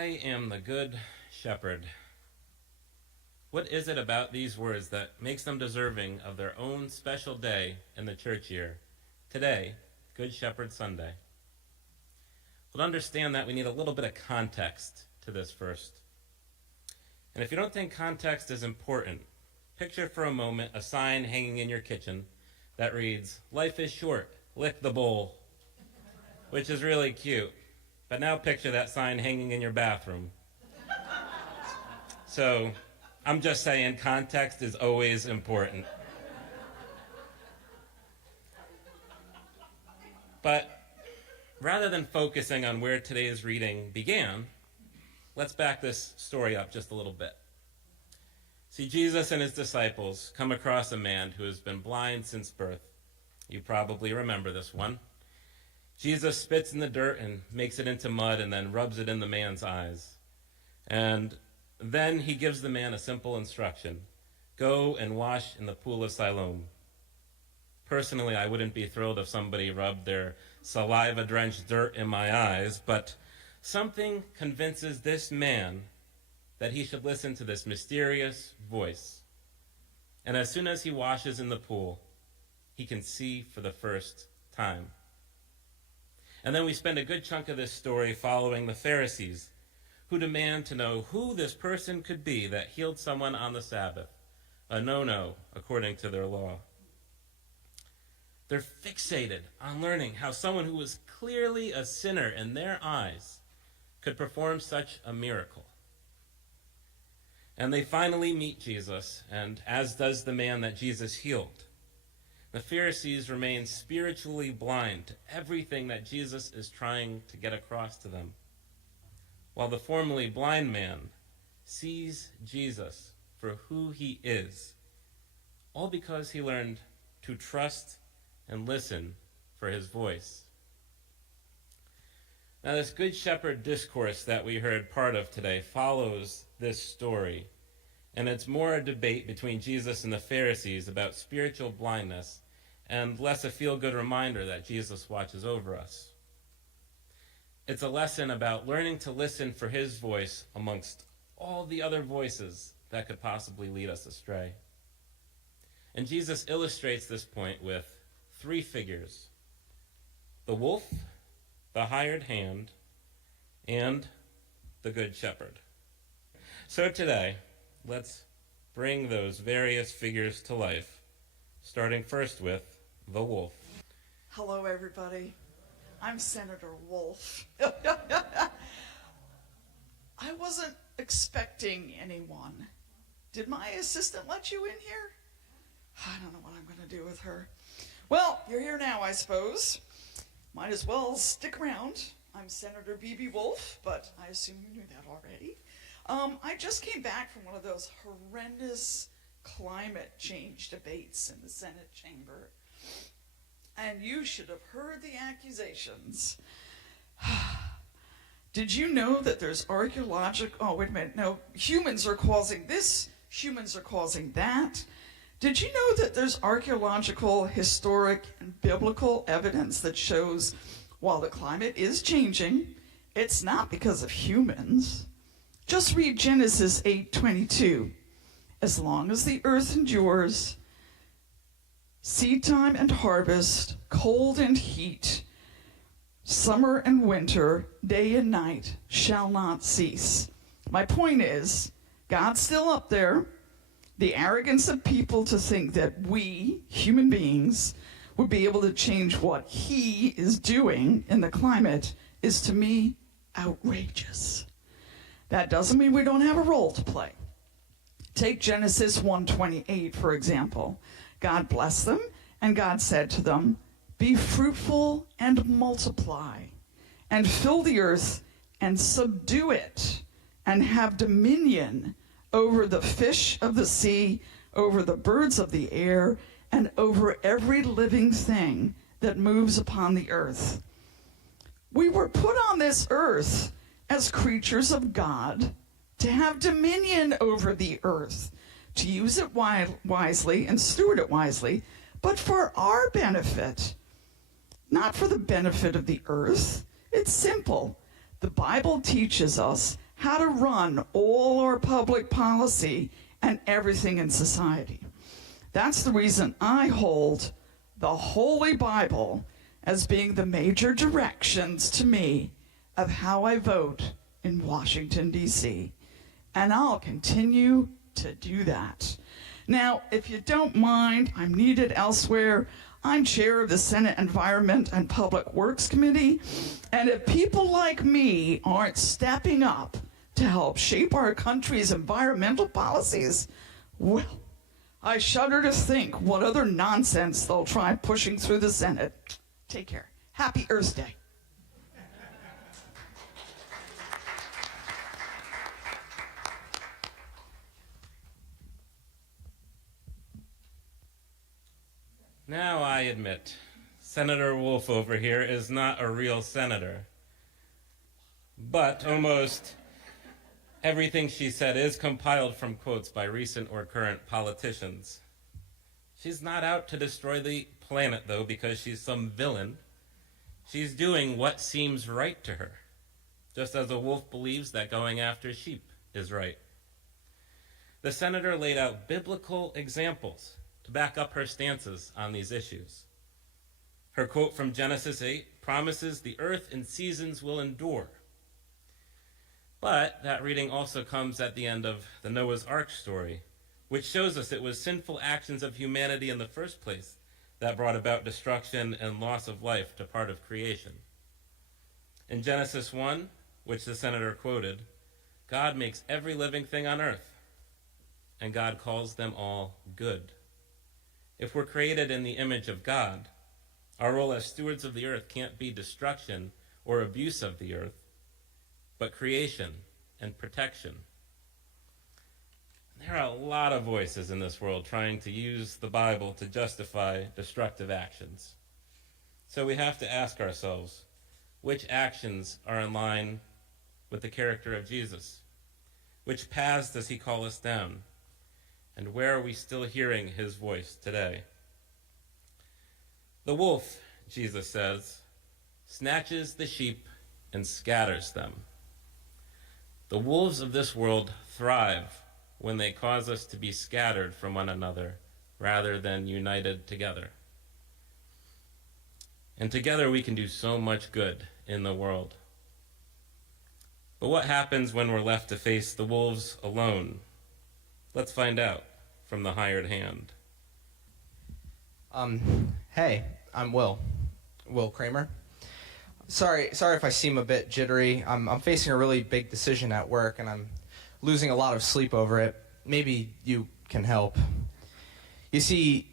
I am the good shepherd. What is it about these words that makes them deserving of their own special day in the church year? Today, Good Shepherd Sunday. We'll understand that we need a little bit of context to this first. And if you don't think context is important, picture for a moment a sign hanging in your kitchen that reads, "Life is short, lick the bowl," which is really cute. But now picture that sign hanging in your bathroom. So, I'm just saying context is always important. But rather than focusing on where today's reading began, let's back this story up just a little bit. See, Jesus and his disciples come across a man who has been blind since birth. You probably remember this one. Jesus spits in the dirt and makes it into mud and then rubs it in the man's eyes. And then he gives the man a simple instruction. Go and wash in the pool of Siloam. Personally, I wouldn't be thrilled if somebody rubbed their saliva-drenched dirt in my eyes, but something convinces this man that he should listen to this mysterious voice. And as soon as he washes in the pool, he can see for the first time. And then we spend a good chunk of this story following the Pharisees, who demand to know who this person could be that healed someone on the Sabbath, a no-no according to their law. They're fixated on learning how someone who was clearly a sinner in their eyes could perform such a miracle. And they finally meet Jesus, and as does the man that Jesus healed. The Pharisees remain spiritually blind to everything that Jesus is trying to get across to them, while the formerly blind man sees Jesus for who he is, all because he learned to trust and listen for his voice. Now, this Good Shepherd discourse that we heard part of today follows this story, and it's more a debate between Jesus and the Pharisees about spiritual blindness and less a feel-good reminder that Jesus watches over us. It's a lesson about learning to listen for his voice amongst all the other voices that could possibly lead us astray. And Jesus illustrates this point with three figures: the wolf, the hired hand, and the good shepherd. So today, let's bring those various figures to life, starting first with the wolf. Hello, everybody. I'm Senator Wolf. I wasn't expecting anyone. Did my assistant let you in here? I don't know what I'm going to do with her. Well, you're here now, I suppose. Might as well stick around. I'm Senator B.B. Wolf, but I assume you knew that already. I just came back from one of those horrendous climate change debates in the Senate chamber. And you should have heard the accusations. Did you know that there's humans are causing this, humans are causing that? Did you know that there's archaeological, historic, and biblical evidence that shows while the climate is changing, it's not because of humans? Just read Genesis 8:22. As long as the earth endures, seed time and harvest, cold and heat, summer and winter, day and night shall not cease. My point is, God's still up there. The arrogance of people to think that we, human beings, would be able to change what he is doing in the climate is, to me, outrageous. That doesn't mean we don't have a role to play. Take Genesis 1:28, for example. God blessed them, and God said to them, "Be fruitful and multiply, and fill the earth and subdue it, and have dominion over the fish of the sea, over the birds of the air, and over every living thing that moves upon the earth." We were put on this earth as creatures of God to have dominion over the earth, to use it wisely and steward it wisely, but for our benefit, not for the benefit of the earth. It's simple. The Bible teaches us how to run all our public policy and everything in society. That's the reason I hold the Holy Bible as being the major directions to me of how I vote in Washington, D.C. And I'll continue to do that. Now, if you don't mind, I'm needed elsewhere. I'm chair of the Senate Environment and Public Works Committee. And if people like me aren't stepping up to help shape our country's environmental policies, well, I shudder to think what other nonsense they'll try pushing through the Senate. Take care. Happy Earth Day. Now I admit, Senator Wolf over here is not a real senator. But almost everything she said is compiled from quotes by recent or current politicians. She's not out to destroy the planet, though, because she's some villain. She's doing what seems right to her, just as a wolf believes that going after sheep is right. The senator laid out biblical examples to back up her stances on these issues. Her quote from Genesis 8 promises the earth and seasons will endure. But that reading also comes at the end of the Noah's Ark story, which shows us it was sinful actions of humanity in the first place that brought about destruction and loss of life to part of creation. In Genesis 1, which the senator quoted, God makes every living thing on earth, and God calls them all good. If we're created in the image of God, our role as stewards of the earth can't be destruction or abuse of the earth, but creation and protection. There are a lot of voices in this world trying to use the Bible to justify destructive actions. So we have to ask ourselves, which actions are in line with the character of Jesus? Which paths does he call us down? And where are we still hearing his voice today? The wolf, Jesus says, snatches the sheep and scatters them. The wolves of this world thrive when they cause us to be scattered from one another rather than united together. And together we can do so much good in the world. But what happens when we're left to face the wolves alone? Let's find out from the hired hand. Hey, I'm Will Kramer. Sorry if I seem a bit jittery. I'm facing a really big decision at work, and I'm losing a lot of sleep over it. Maybe you can help. You see,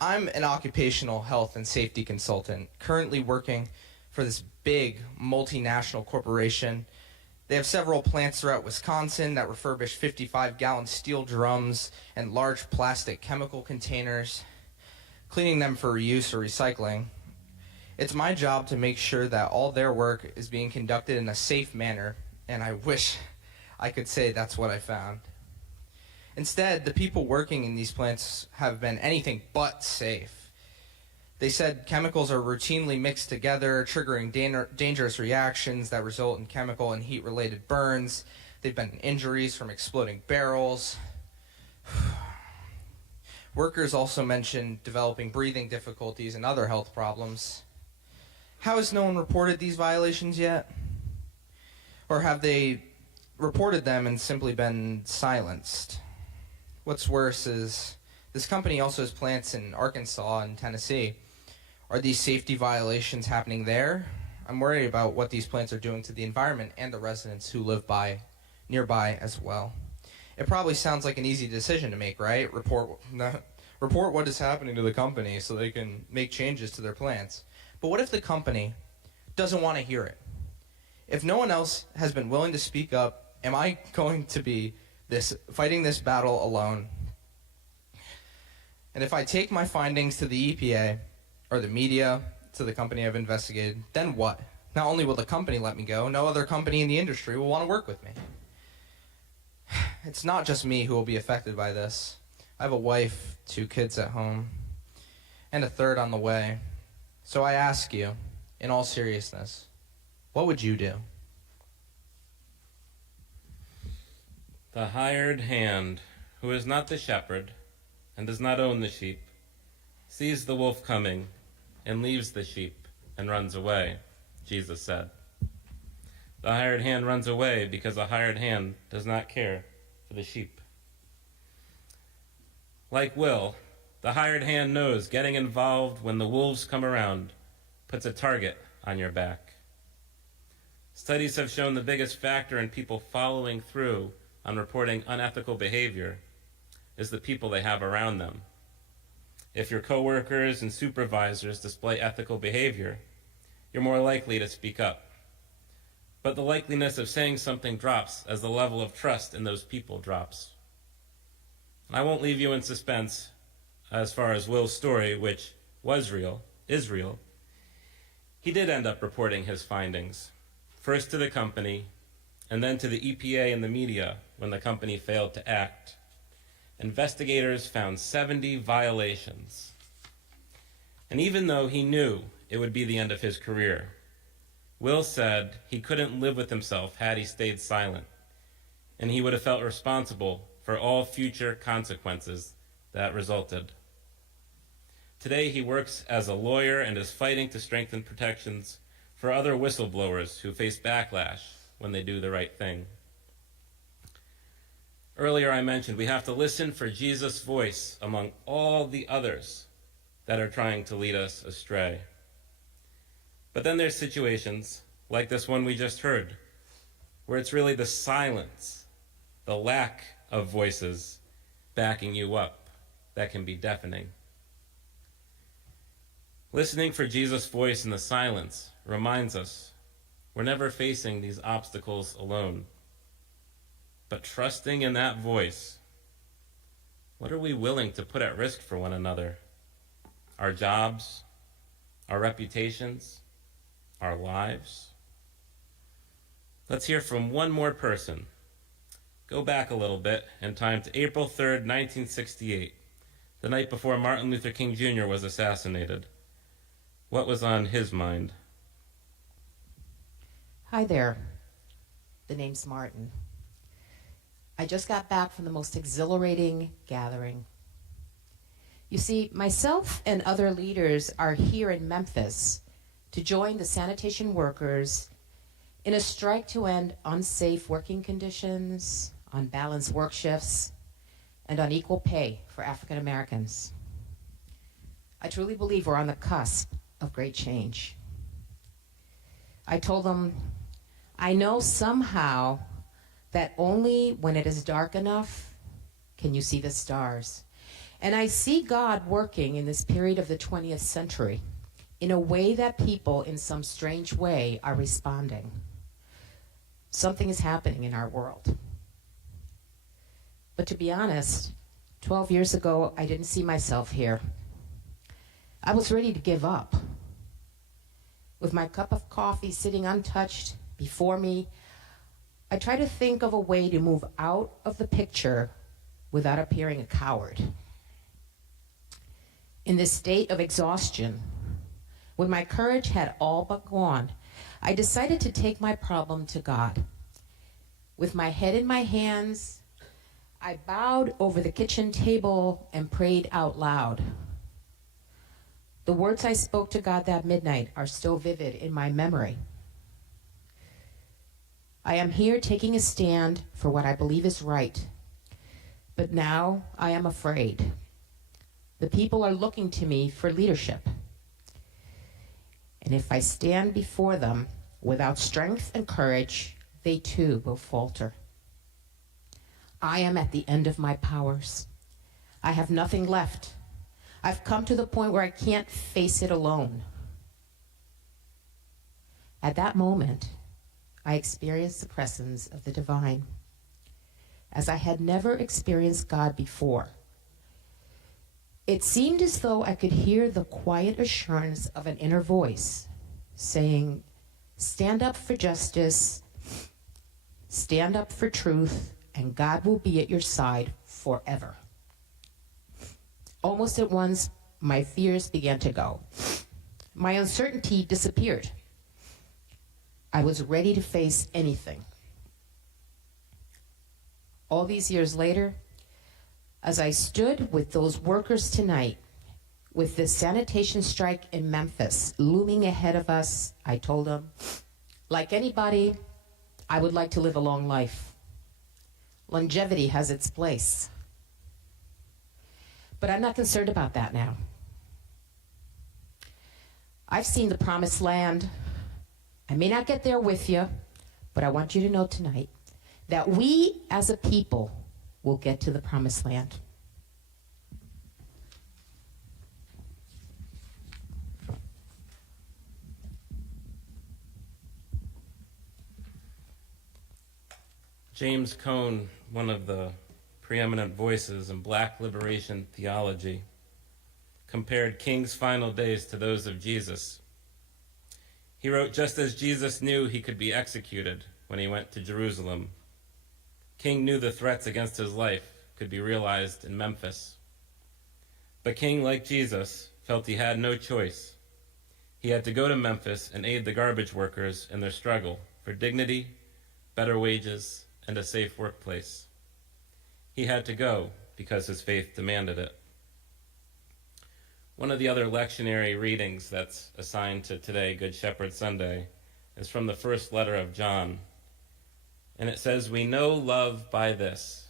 I'm an occupational health and safety consultant, currently working for this big multinational corporation. They have several plants throughout Wisconsin that refurbish 55-gallon steel drums and large plastic chemical containers, cleaning them for reuse or recycling. It's my job to make sure that all their work is being conducted in a safe manner, and I wish I could say that's what I found. Instead, the people working in these plants have been anything but safe. They said chemicals are routinely mixed together, triggering dangerous reactions that result in chemical and heat-related burns. They've been injuries from exploding barrels. Workers also mentioned developing breathing difficulties and other health problems. How has no one reported these violations yet? Or have they reported them and simply been silenced? What's worse is this company also has plants in Arkansas and Tennessee. Are these safety violations happening there? I'm worried about what these plants are doing to the environment and the residents who live nearby as well. It probably sounds like an easy decision to make, right? Report what is happening to the company so they can make changes to their plants. But what if the company doesn't want to hear it? If no one else has been willing to speak up, am I going to be fighting this battle alone? And if I take my findings to the EPA or the media, to the company I've investigated, then what? Not only will the company let me go, no other company in the industry will want to work with me. It's not just me who will be affected by this. I have a wife, 2 kids at home, and a third on the way. So I ask you, in all seriousness, what would you do? The hired hand, who is not the shepherd and does not own the sheep, sees the wolf coming and leaves the sheep and runs away, Jesus said. The hired hand runs away because the hired hand does not care for the sheep. Like Will, the hired hand knows getting involved when the wolves come around puts a target on your back. Studies have shown the biggest factor in people following through on reporting unethical behavior is the people they have around them. If your coworkers and supervisors display ethical behavior, you're more likely to speak up. But the likeliness of saying something drops as the level of trust in those people drops. I won't leave you in suspense as far as Will's story, which is real. He did end up reporting his findings, first to the company, and then to the EPA and the media when the company failed to act. Investigators found 70 violations. And even though he knew it would be the end of his career, Will said he couldn't live with himself had he stayed silent, and he would have felt responsible for all future consequences that resulted. Today he works as a lawyer and is fighting to strengthen protections for other whistleblowers who face backlash when they do the right thing. Earlier I mentioned we have to listen for Jesus' voice among all the others that are trying to lead us astray. But then there's situations, like this one we just heard, where it's really the silence, the lack of voices backing you up that can be deafening. Listening for Jesus' voice in the silence reminds us we're never facing these obstacles alone. But trusting in that voice, what are we willing to put at risk for one another? Our jobs, our reputations, our lives? Let's hear from one more person. Go back a little bit in time to April 3rd, 1968, the night before Martin Luther King Jr. was assassinated. What was on his mind? Hi there. The name's Martin. I just got back from the most exhilarating gathering. You see, myself and other leaders are here in Memphis to join the sanitation workers in a strike to end unsafe working conditions, unbalanced work shifts, and unequal pay for African Americans. I truly believe we're on the cusp of great change. I told them, I know somehow that only when it is dark enough can you see the stars. And I see God working in this period of the 20th century in a way that people in some strange way are responding. Something is happening in our world. But to be honest, 12 years ago, I didn't see myself here. I was ready to give up. With my cup of coffee sitting untouched before me, I try to think of a way to move out of the picture without appearing a coward. In this state of exhaustion, when my courage had all but gone, I decided to take my problem to God. With my head in my hands, I bowed over the kitchen table and prayed out loud. The words I spoke to God that midnight are still vivid in my memory. I am here taking a stand for what I believe is right, but now I am afraid. The people are looking to me for leadership. And if I stand before them without strength and courage, they too will falter. I am at the end of my powers. I have nothing left. I've come to the point where I can't face it alone. At that moment, I experienced the presence of the divine, as I had never experienced God before. It seemed as though I could hear the quiet assurance of an inner voice saying, stand up for justice, stand up for truth, and God will be at your side forever. Almost at once, my fears began to go. My uncertainty disappeared. I was ready to face anything. all these years later, as I stood with those workers tonight, with the sanitation strike in Memphis looming ahead of us, I told them, like anybody, I would like to live a long life. Longevity has its place. But I'm not concerned about that now. I've seen the promised land. I may not get there with you, but I want you to know tonight that we as a people will get to the promised land. James Cone, one of the preeminent voices in black liberation theology, compared King's final days to those of Jesus. He wrote, just as Jesus knew he could be executed when he went to Jerusalem, King knew the threats against his life could be realized in Memphis. But King, like Jesus, felt he had no choice. He had to go to Memphis and aid the garbage workers in their struggle for dignity, better wages, and a safe workplace. He had to go because his faith demanded it. One of the other lectionary readings that's assigned to today, Good Shepherd Sunday, is from the first letter of John. And it says, "We know love by this,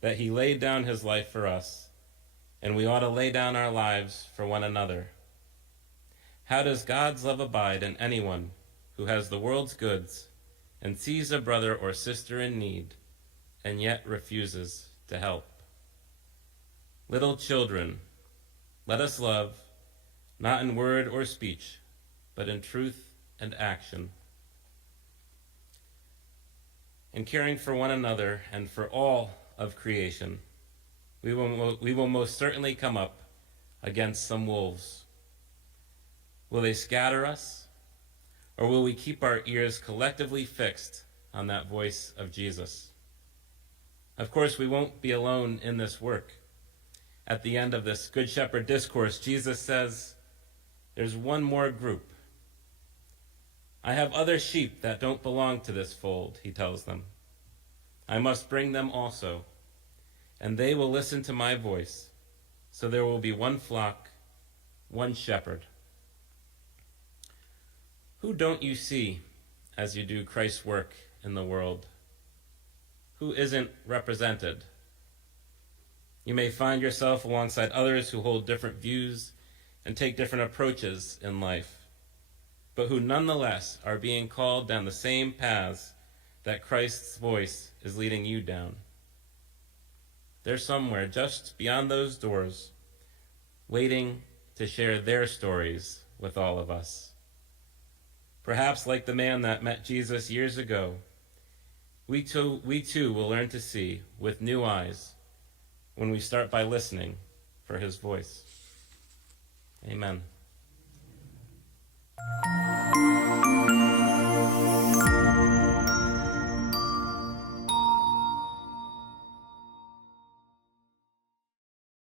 that he laid down his life for us, and we ought to lay down our lives for one another. How does God's love abide in anyone who has the world's goods and sees a brother or sister in need, and yet refuses to help? Little children, let us love, not in word or speech, but in truth and action. In caring for one another and for all of creation, we will most certainly come up against some wolves. Will they scatter us, or will we keep our ears collectively fixed on that voice of Jesus? Of course, we won't be alone in this work. At the end of this Good Shepherd discourse, Jesus says, there's one more group. I have other sheep that don't belong to this fold, he tells them. I must bring them also, and they will listen to my voice, so there will be one flock, one shepherd. Who don't you see as you do Christ's work in the world? Who isn't represented? You may find yourself alongside others who hold different views and take different approaches in life, but who nonetheless are being called down the same paths that Christ's voice is leading you down. They're somewhere just beyond those doors, waiting to share their stories with all of us. Perhaps like the man that met Jesus years ago, we too will learn to see with new eyes when we start by listening for his voice. Amen.